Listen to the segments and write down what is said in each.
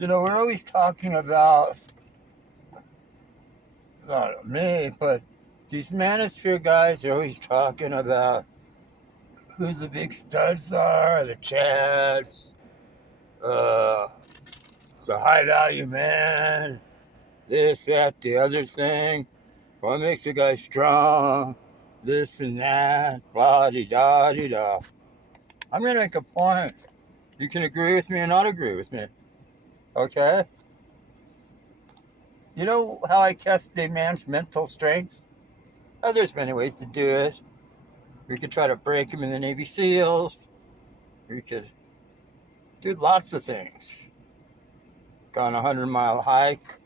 We're always talking about, not me, but these manosphere guys are always talking about who the big studs are, the Chads, uh, the high value man, this, that, the other thing. What makes a guy strong? This and that, blah de da de da. I'm gonna make a point. You can agree with me or not agree with me. Okay? You know how I test a man's mental strength? Oh, there's many ways to do it. We could try to break him in the Navy SEALs. We could do lots of things. Go on a 100-mile hike,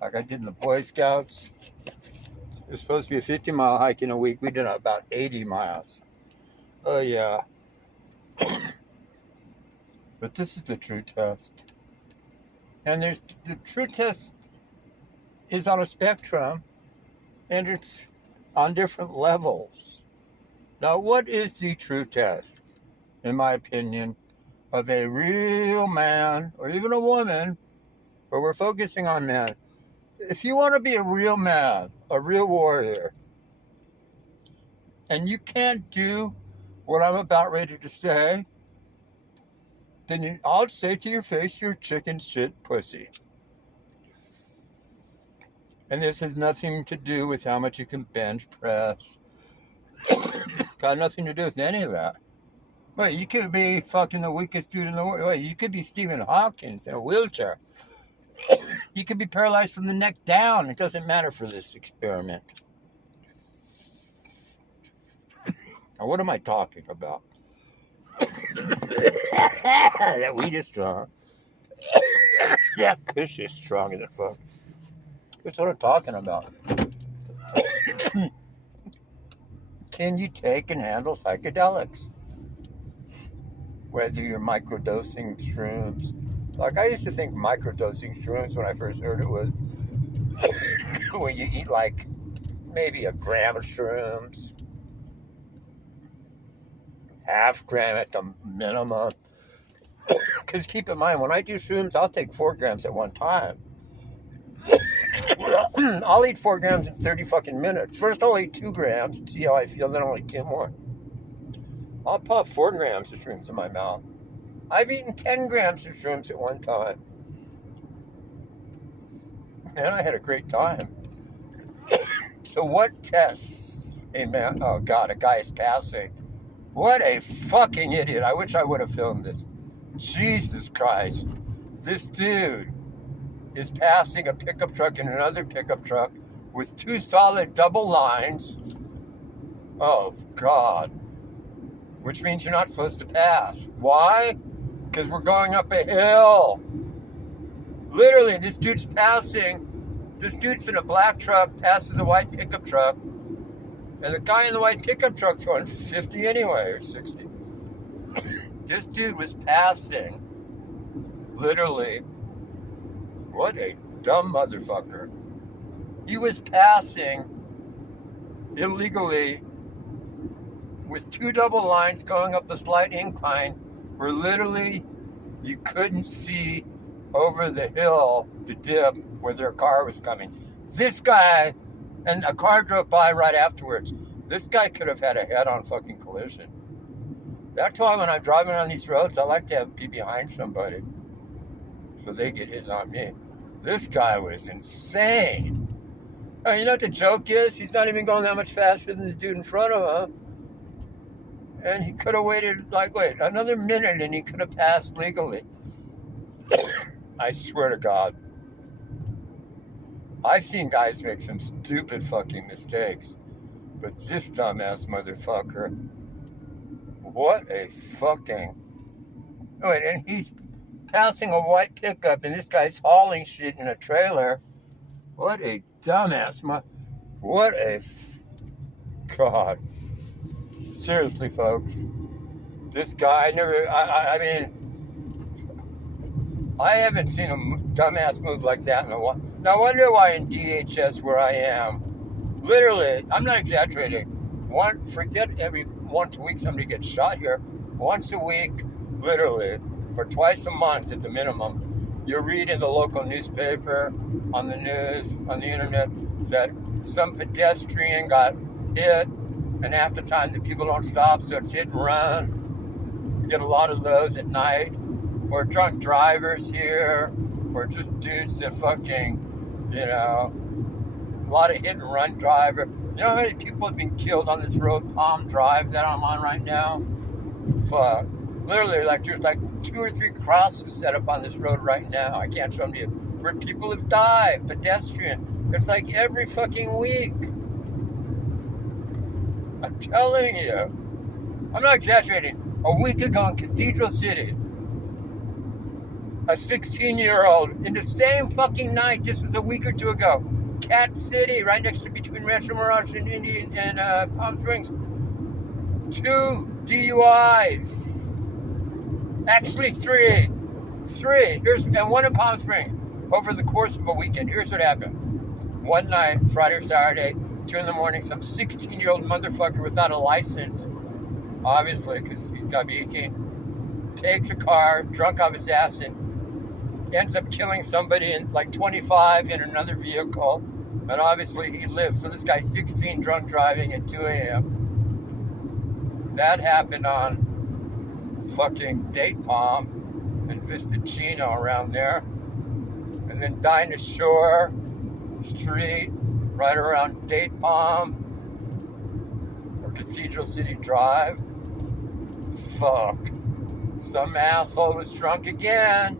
like I did in the Boy Scouts. It was supposed to be a 50-mile hike in a week. We did about 80 miles. Oh, yeah. But this is the true test. And the true test is on a spectrum, and it's on different levels. Now, what is the true test, in my opinion, of a real man, or even a woman, but we're focusing on men? If you want to be a real man, a real warrior, and you can't do what I'm about ready to say, then I'll say to your face, you're chicken shit pussy. And this has nothing to do with how much you can bench press. Got nothing to do with any of that. Wait, you could be fucking the weakest dude in the world. Wait, you could be Stephen Hawking in a wheelchair. You could be paralyzed from the neck down. It doesn't matter for this experiment. Now, what am I talking about? That weed is strong. That kush is stronger than fuck. That's what I'm talking about. Can you take and handle psychedelics? Whether you're microdosing shrooms. Like, I used to think microdosing shrooms when I first heard it was when you eat like maybe a gram of shrooms, half gram at the minimum. Because keep in mind, when I do shrooms, I'll take 4 grams at one time. I'll eat 4 grams in 30 fucking minutes. First, I'll eat 2 grams and see how I feel, then I'll eat 10 more. I'll pop 4 grams of shrooms in my mouth. I've eaten 10 grams of shrooms at one time. And I had a great time. So what tests a man? Oh God, a guy is passing. What a fucking idiot. I wish I would have filmed this. Jesus Christ. This dude is passing a pickup truck and another pickup truck with 2 solid double lines. Oh God. Which means you're not supposed to pass. Why? Because we're going up a hill. Literally, this dude's passing. This dude's in a black truck, passes a white pickup truck. And the guy in the white pickup truck's going 50 anyway, or 60. This dude was passing. Literally. What a dumb motherfucker. He was passing illegally with 2 double lines going up a slight incline where literally you couldn't see over the hill, the dip, where their car was coming. This guy, and a car drove by right afterwards. This guy could have had a head-on fucking collision. That's why when I'm driving on these roads, I like to be behind somebody so they get hit, not me. This guy was insane. Oh, you know what the joke is? He's not even going that much faster than the dude in front of him. And he could have waited, another minute and he could have passed legally. I swear to God. I've seen guys make some stupid fucking mistakes. But this dumbass motherfucker, what a fucking... Oh, and he's passing a white pickup and this guy's hauling shit in a trailer. What a dumbass. What a... God. Seriously, folks. This guy I mean, I haven't seen a dumbass move like that in a while. Now, I wonder why in DHS where I am, literally, I'm not exaggerating. Forget every once a week somebody gets shot here. Once a week, literally, or twice a month at the minimum, you read in the local newspaper, on the news, on the internet, that some pedestrian got hit, and half the time the people don't stop, so it's hit and run. You get a lot of those at night, or drunk drivers here, or just dudes that fucking, a lot of hit and run driver. You know how many people have been killed on this road, Palm Drive, that I'm on right now? Fuck. Literally, there's 2 or 3 crosses set up on this road right now. I can't show them to you. Where people have died, pedestrian. It's like every fucking week. I'm telling you. I'm not exaggerating. A week ago in Cathedral City, a 16-year-old, in the same fucking night, this was a week or 2 ago, Cat City, right next to between Rancho Mirage and Indian and Palm Springs, 2 DUIs. Actually, 3. And 1 in Palm Springs. Over the course of a weekend, here's what happened. One night, Friday or Saturday, 2 in the morning, some 16-year-old motherfucker without a license, obviously, because he's got to be 18, takes a car, drunk off his ass, and ends up killing somebody in 25 in another vehicle. And obviously, he lives. So this guy's 16, drunk driving at 2 a.m. That happened on fucking Date Palm and Vista Chino around there. And then Dinah Shore Street, right around Date Palm, or Cathedral City Drive. Fuck. Some asshole was drunk again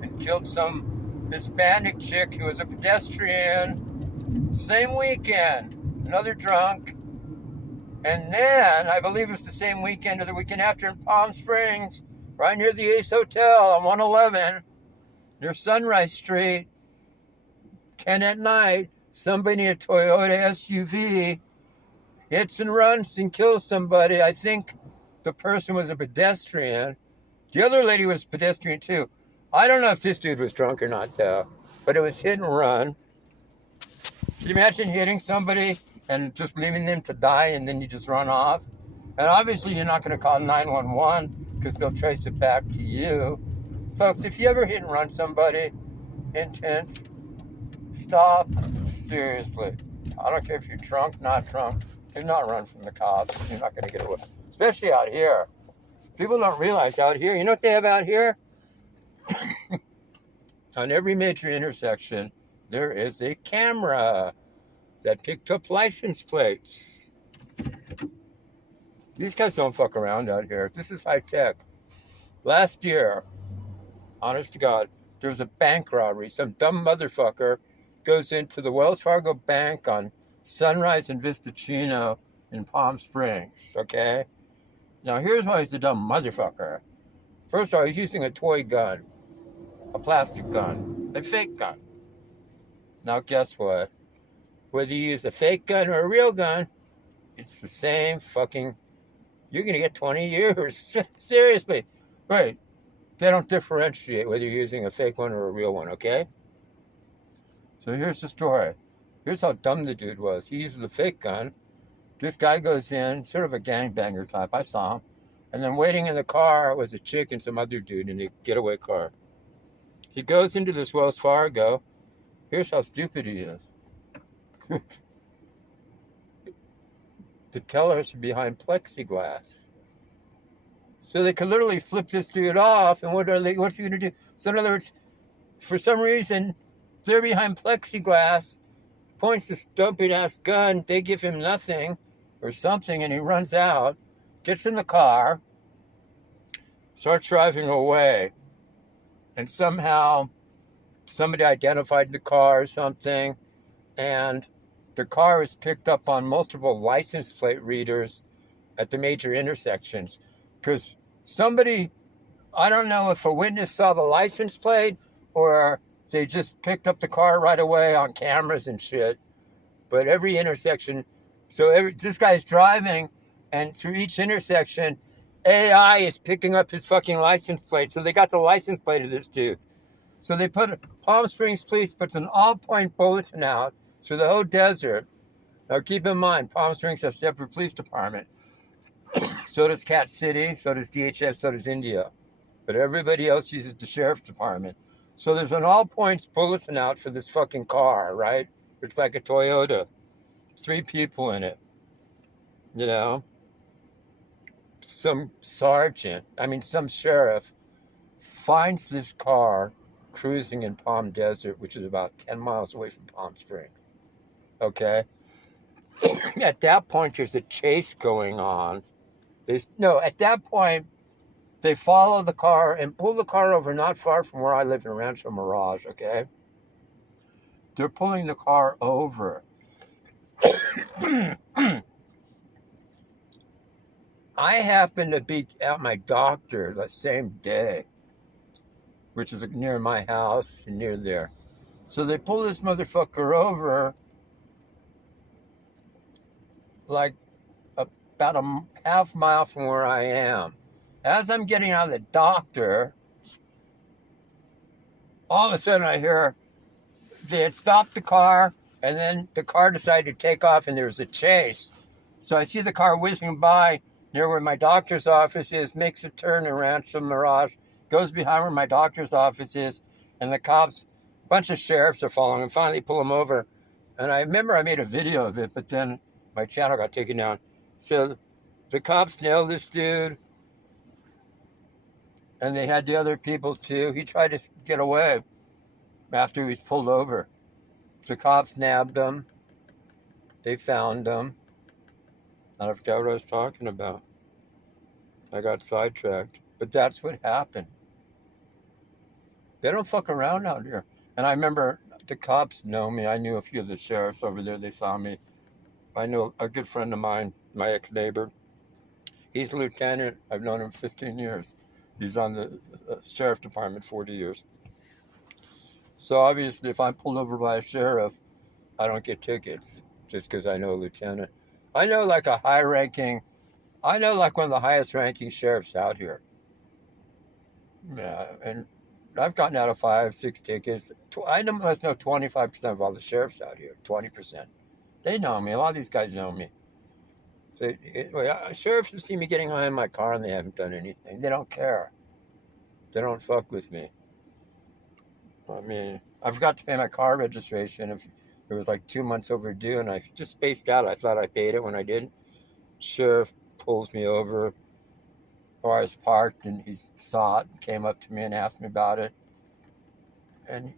and killed some Hispanic chick who was a pedestrian. Same weekend, another drunk. And then, I believe it was the same weekend or the weekend after in Palm Springs, right near the Ace Hotel on 111, near Sunrise Street, 10 at night, somebody in a Toyota SUV hits and runs and kills somebody. I think the person was a pedestrian. The other lady was a pedestrian too. I don't know if this dude was drunk or not though, but it was hit and run. Can you imagine hitting somebody and just leaving them to die and then you just run off? And obviously you're not going to call 911 because they'll trace it back to you. Folks, if you ever hit and run somebody, intent, stop. Seriously. I don't care if you're drunk, not drunk. Do not run from the cops. You're not going to get away. Especially out here. People don't realize out here. You know what they have out here? On every major intersection, there is a camera that picked up license plates. These guys don't fuck around out here. This is high tech. Last year, honest to God, there was a bank robbery. Some dumb motherfucker goes into the Wells Fargo Bank on Sunrise and Vista Chino in Palm Springs, okay? Now, here's why he's a dumb motherfucker. First of all, he's using a toy gun, a plastic gun, a fake gun. Now, guess what? Whether you use a fake gun or a real gun, it's the same fucking... You're going to get 20 years. Seriously. Right. They don't differentiate whether you're using a fake one or a real one, okay? So here's the story. Here's how dumb the dude was. He uses a fake gun. This guy goes in, sort of a gangbanger type. I saw him. And then waiting in the car was a chick and some other dude in a getaway car. He goes into this Wells Fargo. Here's how stupid he is. The tellers are behind plexiglass. So they could literally flip this dude off, and what's he going to do? So in other words, for some reason, they're behind plexiglass, points this stupid-ass gun, they give him nothing or something, and he runs out, gets in the car, starts driving away, and somehow somebody identified the car or something, and the car is picked up on multiple license plate readers at the major intersections. Because somebody, I don't know if a witness saw the license plate or they just picked up the car right away on cameras and shit. But every intersection, this guy's driving, and through each intersection, AI is picking up his fucking license plate. So they got the license plate of this dude. So they Palm Springs Police puts an all-point bulletin out through the whole desert. Now keep in mind, Palm Springs has a separate police department. So does Cat City, so does DHS, so does India. But everybody else uses the sheriff's department. So there's an all points bulletin out for this fucking car, right? It's like a Toyota. 3 people in it. You know? Some sheriff finds this car cruising in Palm Desert, which is about 10 miles away from Palm Springs. Okay? At that point, there's a chase going on. At that point, they follow the car and pull the car over not far from where I live in Rancho Mirage, okay? They're pulling the car over. I happened to be at my doctor the same day, which is near my house and near there. So they pull this motherfucker over like about a half mile from where I am. As I'm getting out of the doctor, all of a sudden I hear they had stopped the car, and then the car decided to take off, and there was a chase. So I see the car whizzing by near where my doctor's office is, makes a turn around some Mirage, goes behind where my doctor's office is, and the cops, a bunch of sheriffs are following him, finally pull him over. And I remember I made a video of it, but then my channel got taken down. So the cops nailed this dude, and they had the other people too. He tried to get away after he was pulled over. The cops nabbed him. They found him. I forgot what I was talking about. I got sidetracked. But that's what happened. They don't fuck around out here. And I remember the cops know me. I knew a few of the sheriffs over there. They saw me. I know a good friend of mine, my ex-neighbor. He's a lieutenant. I've known him 15 years. He's on the sheriff department 40 years. So obviously, if I'm pulled over by a sheriff, I don't get tickets just because I know a lieutenant. I know like one of the highest ranking sheriffs out here. Yeah, and I've gotten out of 5, 6 tickets. I must know 25% of all the sheriffs out here, 20%. They know me. A lot of these guys know me. Sheriffs have seen me getting high in my car and they haven't done anything. They don't care. They don't fuck with me. I mean, I forgot to pay my car registration. If it was like 2 months overdue, and I just spaced out. I thought I paid it when I didn't. Sheriff pulls me over, or I was parked, and he saw it, and came up to me and asked me about it. And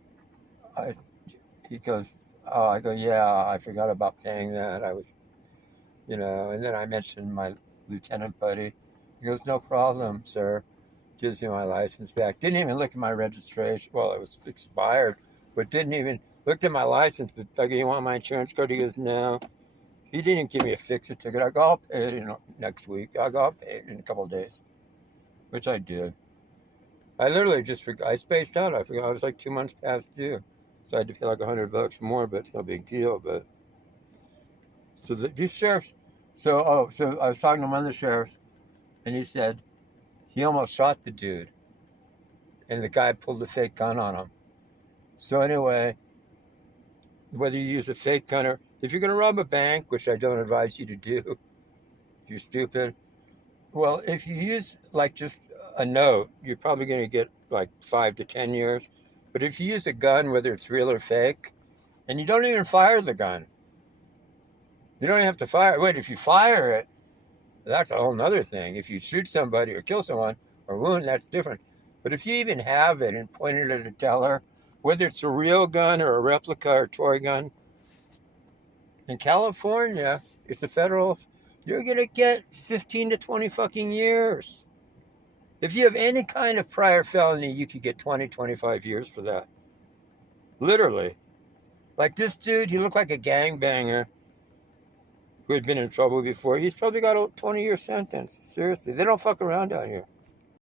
he goes, "Oh," I go, "Yeah, I forgot about paying that. I was, And then I mentioned my lieutenant buddy. He goes, "No problem, sir." Gives me my license back. Didn't even look at my registration. Well, it was expired, but didn't even look at my license. But I go, "You want my insurance card?" He goes, "No." He didn't give me a fix-it ticket. I go, "I'll pay it next week." I go, "I'll pay it in a couple of days," which I did. I literally just forgot. I spaced out. I forgot. I was like 2 months past due, so I had to pay like $100 more. But it's no big deal. But so these sheriffs. So I was talking to one of the sheriffs, and he said he almost shot the dude, and the guy pulled a fake gun on him. So anyway, whether you use a fake gun or if you're going to rob a bank, which I don't advise you to do, you're stupid. Well, if you use like just a note, you're probably going to get like 5 to 10 years. But if you use a gun, whether it's real or fake, and you don't even fire the gun, you don't even have to fire it. Wait, if you fire it, that's a whole nother thing. If you shoot somebody or kill someone or wound, that's different. But if you even have it and point it at a teller, whether it's a real gun or a replica or toy gun, in California, it's a federal, you're going to get 15 to 20 fucking years. If you have any kind of prior felony, you could get 20, 25 years for that. Literally. Like this dude, he looked like a gangbanger who had been in trouble before. He's probably got a 20-year sentence. Seriously. They don't fuck around out here.